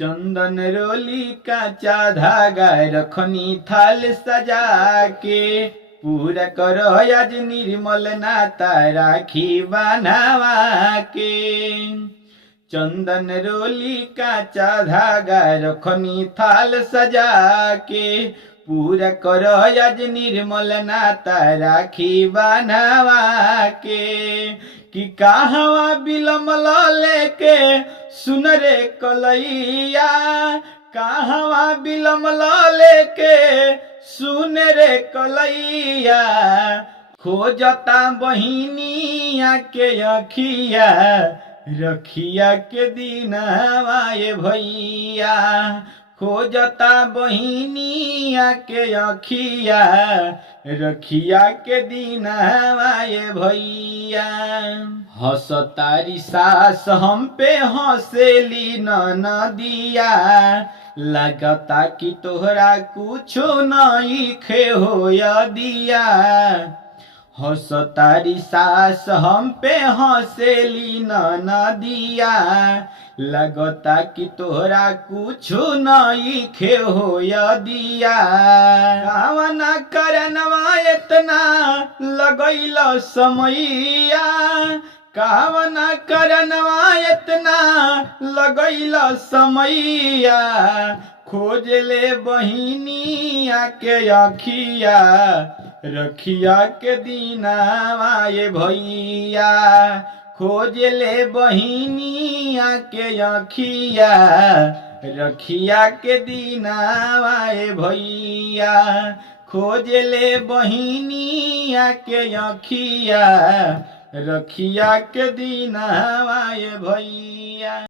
चंदन रोली काचा धागा रखनी थाल सजा के, पूरा करो आज निर्मल नाता राखी बनावा के। चंदन रोली काचा धागा रखनी थाल सजा के, पूरा करो आज निर्मल नाता राखी बनावा के। कि कहवा बिलमल लेके सुन रे कलैया, कहवा बिलमल लेके सुन रे कलैया। खोजता बहिनिया के अखिया, रखिया के दिनवा ये भैया। खोजता बहिनिया के अखिया, रखिया के दिनवा ये भैया। हंसतारी सास हम पे हंसेली ननदिया, लगता कि तोहरा कुछो नहीं खे हो दिया। हंसतारी सास हम पे हंसेली ननदिया, लगता कि तोहरा कुछो नहीं खे हो दिया। कावना करनवा इतना लगैल समैया, कावना करनवा इतना लगैल समैया। खोज ले बहिनिया के अखिया, रखिया के दिनवा ये भैया। खोज ले बहिनिया के अखिया, रखिया के दिनवा ये भैया। खोज ले बहिनिया के अखिया, रखिया के दिनवा ये भैया।